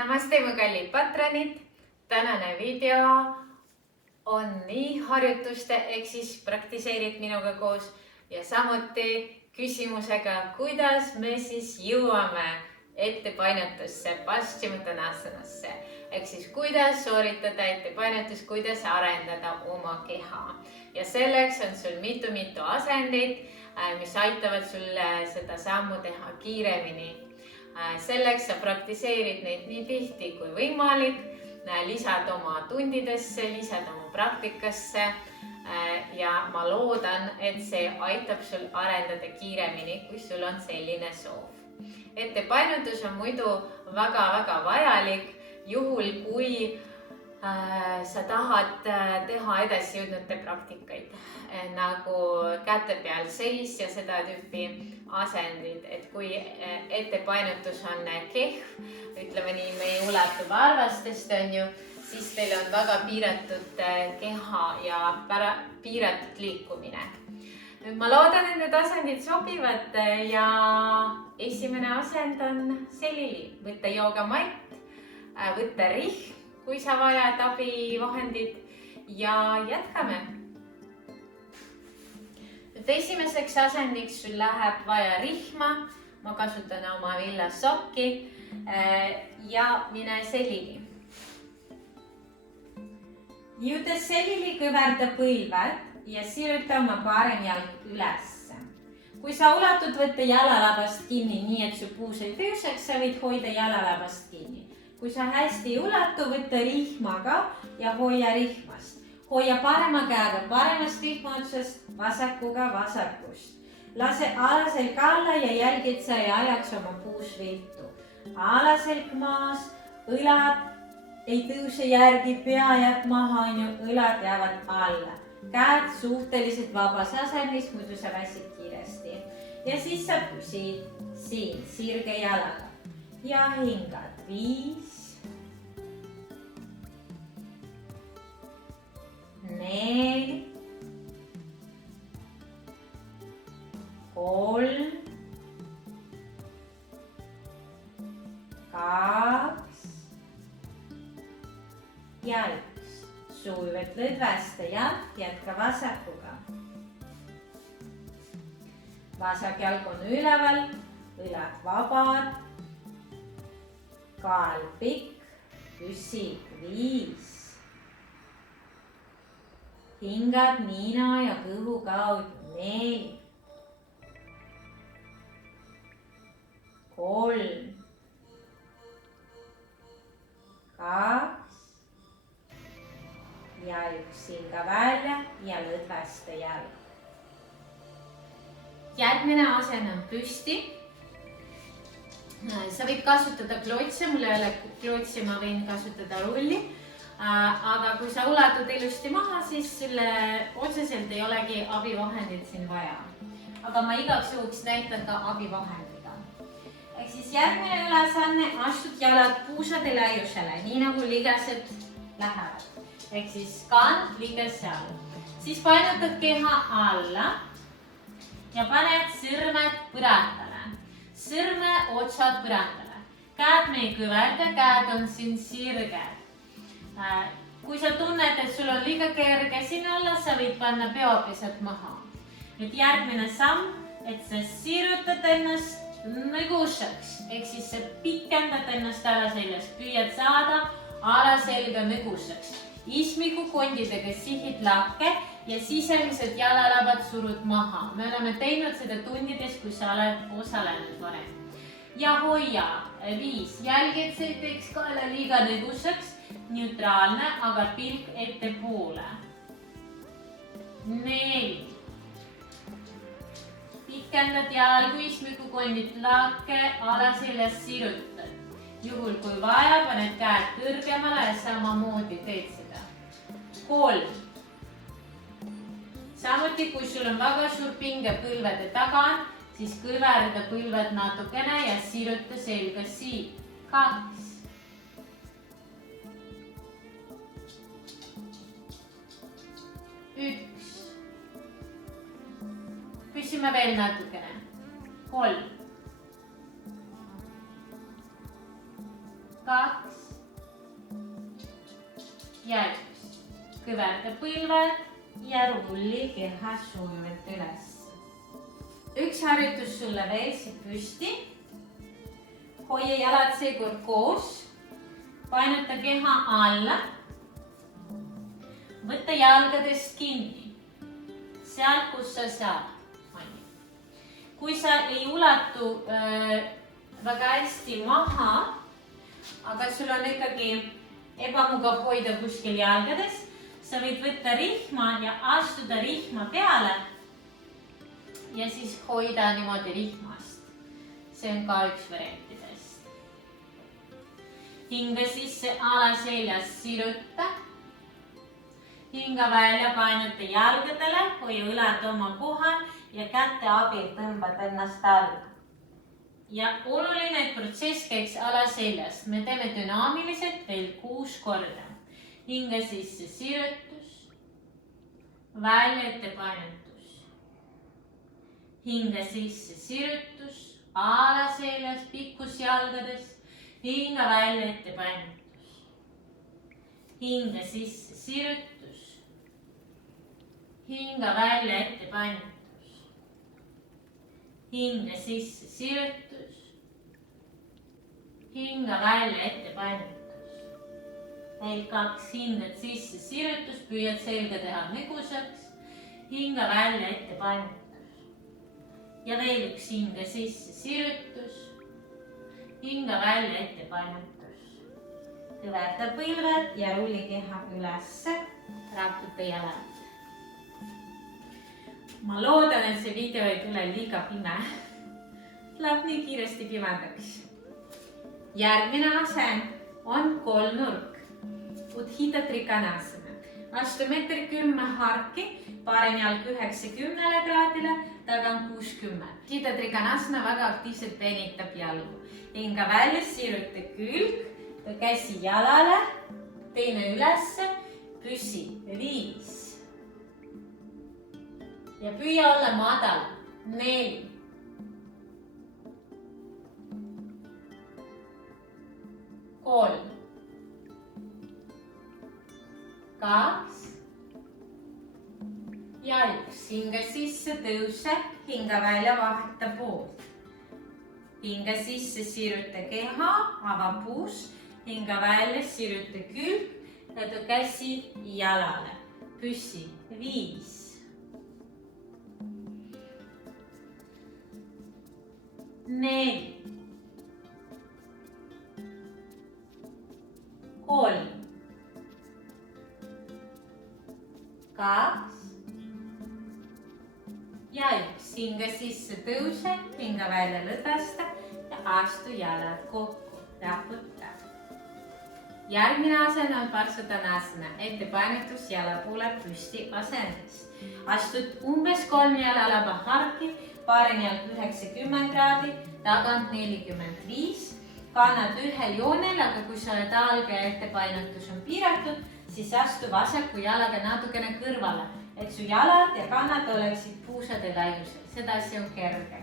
Namaste, mu kallid patronid. Tänane video on nii harjutuste ehk siis praktiseerid minuga koos ja samuti küsimusega, kuidas me siis jõuame ettepainutusse, Paschimottanasanasse ehk siis kuidas sooritada ettepainutus, kuidas arendada oma keha. Ja selleks on sul mitu asendit, mis aitavad sulle seda sammu teha kiiremini. Selleks sa praktiseerid neid nii tihti kui võimalik, lisad oma tundidesse, lisad oma praktikasse ja ma loodan, et see aitab sul arendada kiiremini, kui sul on selline soov. Ettepainutus on muidu väga vajalik juhul, kui sa tahad teha edasijõudnute praktikaid nagu käte peal seis ja seda tüüpi asendid, et kui ettepainutus on kehv, ütleme nii, me ei ulatu varvastest, siis teil on väga piiratud keha ja piiratud liikumine. Nüüd ma loodan, et need asendid sobivad ja esimene asend on selili. Võtta joogamatt, võtta rihm, kui sa vajad abivahendid ja jätkame. Esimeseks asendiks sul läheb vaja rihma, ma kasutan oma villasokki ja mine selili. Jõudes selili kõverda põlved ja siruta oma parem jalg ülesse. Kui sa ulatud, võtta jalalabast kinni, nii et su puus ei tõuseks, sa võid hoida jalalabast kinni. Kui sa hästi ulatu, võtta rihmaga ja hoia rihmast. Hoia parema käega paremast rihma otsast, vasakuga vasakust. Lase alaselg alla ja jälgi, et sa ei ajaks oma puus viltu. Alaselg maas, õlad ei tõuse järgi, pea jääb maha, õlad jäävad alla. Käed suhteliselt vabas asendis, muidu sa väsid kiiresti. Ja siis sa püsid siin sirge jalaga ja hingad 5, 4, 3, 2 ja 1. Suived lõdvesta jalg, jätka vasakuga. Vasak jalg on üleval, õlad vabad, kaal pikk, püsib 5. Hingad niina ja kõhu kaudu 4, 3, 2 ja 1. Hinga välja ja lõdvesta jalg. Järgmine asend on püsti. Sa võid kasutada klotse, mul ei ole klotsi, ma võin kasutada rulli. Aga kui sa ulatud ilusti maha, siis sulle otseselt ei olegi abivahendid siin vaja. Aga ma igaks juhuks näitan ka abivahendiga. Ehk siis järgmine ülesanne, astud jalad puusade laiusele, nii nagu ligesed lähevad. Ehk siis kand liges seal. Siis painutad keha alla ja paned sõrmed põrandale. Sõrme otsad põrandale. Käed me ei kõverda, käed on siin sirged. Kui sa tunned, et sul on liiga kerge siin olla, sa võid panna peopesad maha. Nüüd järgmine samm, et sa sirutad ennast nõguseks, ehk siis sa pikendad ennast alaseljas, püüad saada alaselga nõguseks. Istmikukondidega sihid lakke ja sisemised jalalabad surud maha. Me oleme teinud seda tundides, kui sa oled osalenud varem. Ja hoia 5. Jälgi, et see teeks kaela liiga nõguseks. Neutraalne, aga pilk ettepoole. 4. Pikendad jalgu, istmikukondid lakke, alaseljas sirutad. Juhul kui vaja, paned käed kõrgemale ja samamoodi teed seda. 3. Samuti, kui sul on väga suur pinge põlvede taga, siis kõverda põlved natukene ja siruta selga siit. 2. 1. Püsime veel natukene. 3, 2 ja üks. Kõverda põlved ja rulli keha sujuvalt üles. Üks harjutus sulle veel siit püsti. Hoia jalad seekord koos. Painuta keha alla. Võtta jalgadest kinni. Sealt, kus sa saad. Kui sa ei ulatu väga hästi maha, aga sul on ikkagi ebamugav hoida kuskil jalgades, sa võid võtta rihma ja astuda rihma peale ja siis hoida niimoodi rihmast. See on ka üks variantidest. Hinga sisse alaseljas siruta. Hinga välja painuta jalgadele, hoia õlad oma kohal ja kätte abil tõmbad ennast alla. Ja oluline, et protsess käiks alaseljast. Me teeme dünaamiliselt veel 6 korda. Hinga sisse sirutus, välja ette painutus. Hinga sisse sirutus, alaseljas, pikkus jalgades. Hinga välja ette painutus. Hinga sisse sirutus. Hinga välja ette painutus. Hinga sisse sirutus. Hinga välja ette painutus. Veel 2 hingad sisse sirutus, püüad selga teha mõgusaks. Hinga välja ette painutus. Ja veel 1 hinga sisse sirutus. Hinga välja ette painutus. Kõverda põlved ja rulli keha ülesse. Raputa jalad. Ma loodan, et see video ei tule liiga pime. Läheb nii kiiresti pimedaks. Järgmine asend on kolmnurk. Udhita Trikonasana. Astu 1,10 m harki, parem jalg 90 kraadile, tagant 60. Udhita Trikonasana väga aktiivselt penitab jalgu. Hinga välja, siruta külg, käsi jalale, teine ülesse, püsi 5. Ja püüa olla madal 4. 3. 2. Ja 1. Hinga sisse tõuse, hinga välja vaheta poolt. Hinga sisse siruta keha, ava puus, hinga välja siruta külg, jäta käsi jalale. Püsi 5. 4. 3. 2. Ja 1. Hinga sisse tõuse, hinga välja lõdvesta ja astu jalad kokku. Raputa. Järgmine asend on Parsuttanasana, ettepainutus jala poole püsti asendis. Astud umbes 3 jalalaba harki, parem jalg 90 kraadi, tagant 45. Kannad ühel joonel, aga kui sa oled alge ettepainutus on piiratud, siis astu vasaku jalaga natukene kõrvale, et su jalad ja kannad oleksid puusade laiusel. Sedasi on kerge.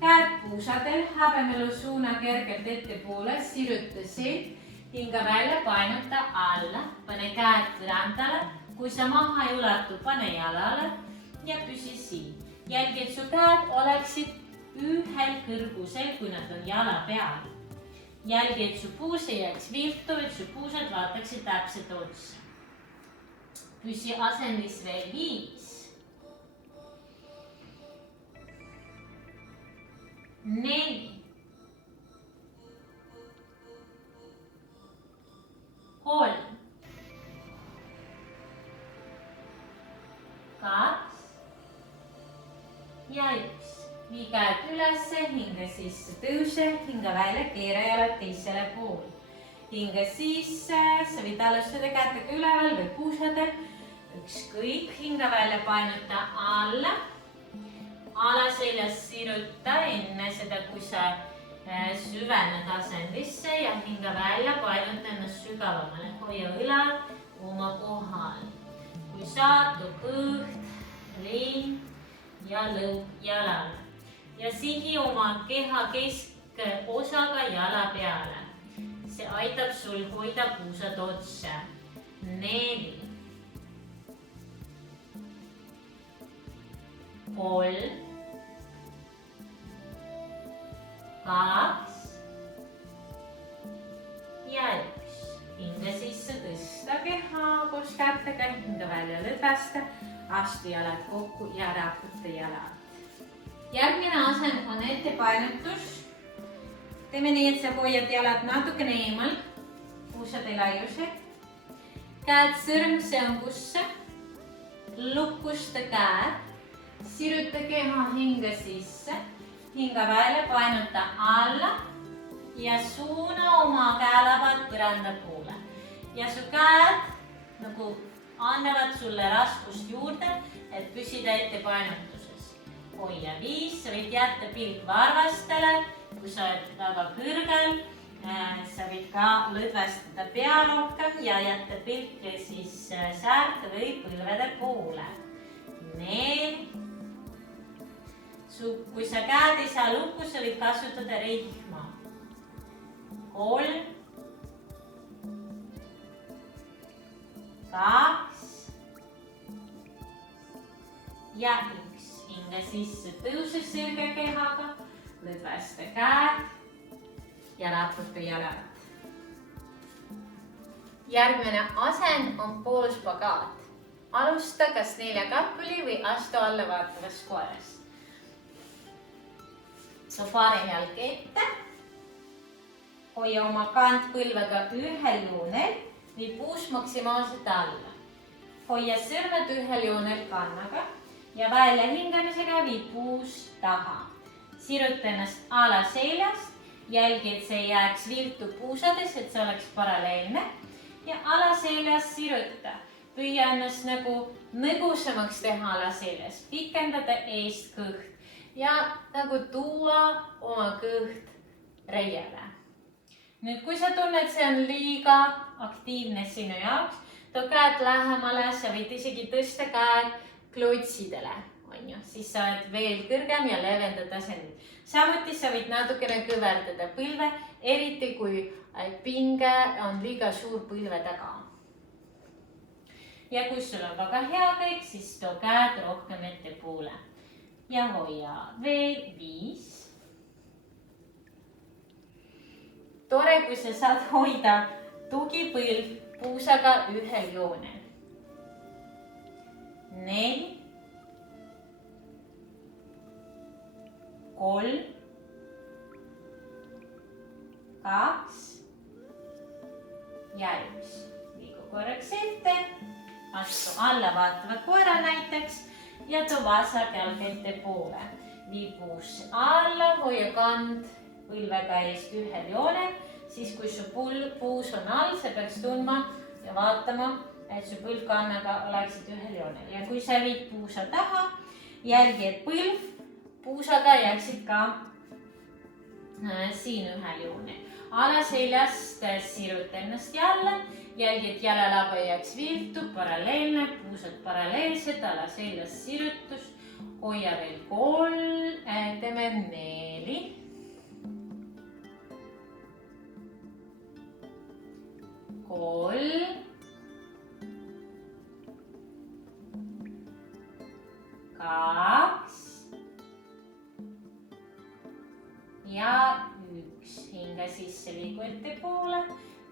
Käed puusadel, habemelu suuna kergelt ettepoole, siruta selg, hinga välja, painuta alla, pane käed põrandale, kui sa maha ei ulatu, pane jalale ja püsi siin. Jälgi, et su käed oleksid ühel kõrgusel, kui nad on jala peal. Jälgi, et su puus ei jääks viltu, et su puusad vaataksid täpselt otsa. Püsi asendis veel 5. 4. 3. 2. Ja 1. Vii käed ülesse, hinga sisse tõuse, hinga välja, keera jalad teisele poole. Hinga sisse, sa võid alustada kätega üleval või puusadel. Ükskõik, hinga välja, painuta alla. Alaseljas siruta enne seda, kui sa süvened asendisse ja hinga välja, painuta ennast sügavamale. Hoia õlad oma kohal. Kui saad, too kõht, lein ja lõug jalale. Ja sihi oma keha keskosaga jala peale. see aitab sul hoida puusad otsa. 4, 3, 2 ja 1. Hinge sisse tõsta keha koos kätega, hinge välja lõdvesta, astu jalad kokku ja raputa jalad. Järgmine asend on ettepainutus. Teeme nii, et sa hoiad jalad natukene eemal, puusade laiuse. Käed sõrmse õmbusse, lukusta käed, siruta keha hinge sisse, hinga välja, painuta alla ja suuna oma käelabad põranda poole. Ja su käed nagu annavad sulle raskust juurde, et püsida ettepainutuses. Hoia 5, sa võid jätta pilk varvastele, kui sa oled väga kõrgel, sa võid ka lõdvestada pea rohkem ja jätta pilke siis säärte või põlvede poole. 4. Kui sa käed ei saa lukku, sa võid kasutada rihma. 3, 2 ja 1. Hinge sisse tõuse sirge kehaga, lõdvesta käed ja raputa jalad. Järgmine asend on poolspagaat. Alusta kas neljakapuli või astu alla vaatavas koeras. So paari jalg ette. Hoia oma kand põlvega ühel joonel või puus maksimaalselt alla. Hoia sõrmed ühel joonel kannaga ja välja hingamisega või puus taha. Siruta ennast alaseljast, jälgi, et see ei jääks viltu puusades, et see oleks paralleelne. Ja alaseljast siruta. Püüa ennast nagu nõgusamaks teha alaseljas, pikendada eest kõht ja nagu tuua oma kõht reiele. Nüüd, kui sa tunned, see on liiga aktiivne sinu jaoks, too käed lähemale, sa võid isegi tõsta käed klotsidele, siis sa oled veel kõrgem ja leevendada asendid. Samuti sa võid natukene kõverdada põlve, eriti kui pinge on liiga suur põlve taga. Ja kui sul on väga hea kõik, siis too käed rohkem ettepoole. Ja hoia veel 5. Tore, kui sa saad hoida tugipõlv puusaga ühel joonel. 4, 3, 2 ja 1. Liigu korraks ette, astu alla vaatava koera näiteks ja too vasak jalg ettepoole. Vii puus alla, hoia kand põlvega eest ühel joonel, siis kui su puus on all, sa peaks tundma ja vaatama, et su põlvkannaga oleksid ühel joonel. Ja kui sa viid puusa taha, jälgi, et põlv puusaga jääksid ka siin ühel joonel. Alaseljast siruta ennast jälle, jälgi, et jalalaba jääks viltu, paralleelne, puusad paralleelsed, alaseljast sirutus, hoia veel 3, teeme 4. 3, 2 ja 1. Hinga sisse liigu ettepoole,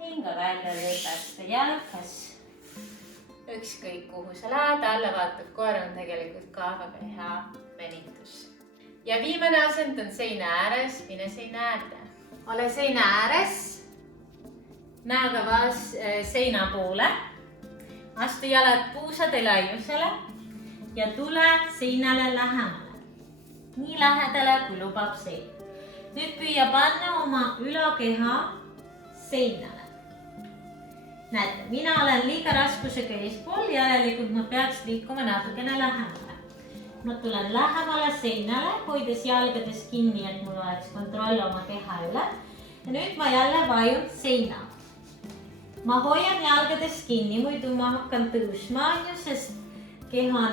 hinga välja lõdvesta jalg, kas ükskõik kuhu sa lähed, alla vaatav koer on tegelikult ka väga hea venitus. Ja viimane asend on seina ääres, mine seina äärde. Ole seina ääres, näoga seina poole, astu jalad puusade laiusele ja tule seinale lähemale. Nii lähedale, kui lubab sein. Nüüd püüa panna oma ülakeha seinale. Näete, mina olen liiga raskusega eespool, järelikult ma peaks liikuma natukene lähemale. Ma tulen lähemale seinale, hoides jalgades kinni, et mul oleks kontroll oma keha üle. Ja nüüd ma jälle vajun seina. Ma hoian jalgades kinni, muidu ma hakkan tõusma, sest keha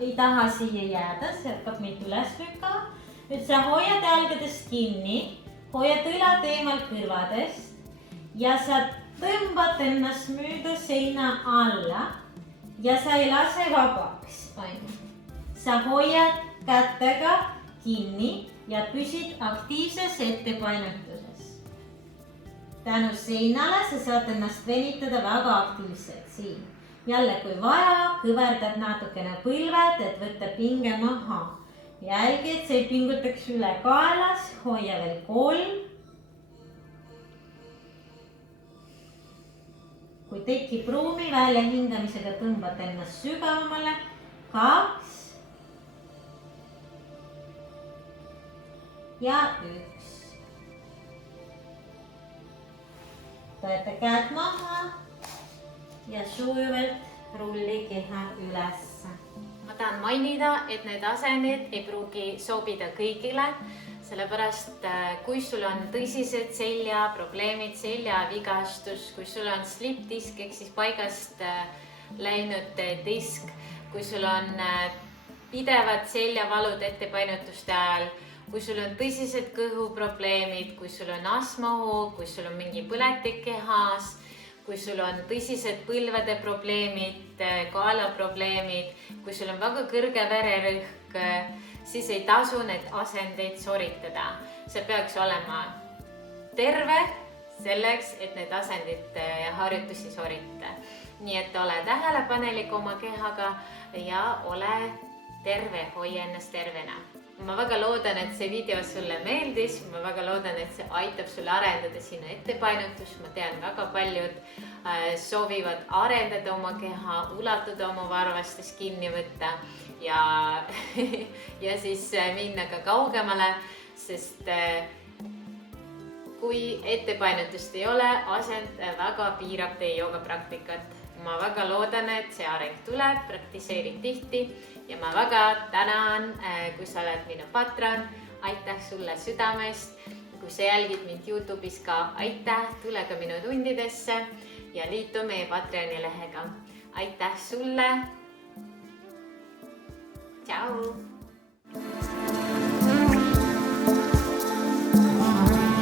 ei taha siia jääda, see hakkab meid üles lükkama. Nüüd sa hoiad jalgadest kinni, hoiad õlad eemal kõrvadest ja sa tõmbad ennast mööda seina alla ja sa ei lase vabaks. Sa hoiad kätega kinni ja püsid aktiivses ettepainutuses. Tänu seinale sa saad ennast venitada väga aktiivselt siin. Jälle kui vaja, kõverdad natukene põlved, et võtta pinge maha. Jälgi, et sa ei pingutaks üle kaelas, hoia veel 3. Kui tekib ruumi, välja hingamisega tõmbad ennast sügavamale. 2 ja 1. Võeta käed maha ja sujuvalt rulli keha üles. Ma tahan mainida, et need asendid ei pruugi sobida kõigile, sellepärast kui sul on tõsised seljaprobleemid, seljavigastus, kui sul on slip disk ehk siis paigast läinud disk, kui sul on pidevad seljavalud ettepainutuste ajal, kui sul on tõsised kõhuprobleemid, kui sul on astmahoog, kui sul on mingi põletik kehas, kui sul on tõsised põlvede probleemid, kaelaprobleemid, kui sul on väga kõrge vererõhk, siis ei tasu need asendeid soritada. See peaks olema terve selleks, et need asendid ja harjutusi soritada. Nii et ole tähelepanelik oma kehaga ja ole terve, hoia ennast tervena. Ma väga loodan, et see video sulle meeldis. Ma väga loodan, et see aitab sulle arendada sinu ettepainutus. Ma tean, väga paljud soovivad arendada oma keha, ulatada oma varvastes kinni võtta ja siis minna ka kaugemale, sest kui ettepainutust ei ole, asend väga piirab teie joogapraktikat. Ma väga loodan, et see areng tuleb, praktiseerid tihti ja ma väga tänan, kui sa oled minu patron. Aitäh sulle südamest. Kui sa jälgid mind YouTube'is ka, aitäh, tule ka minu tundidesse ja liitu meie Patreoni lehega. Aitäh sulle. Tšau!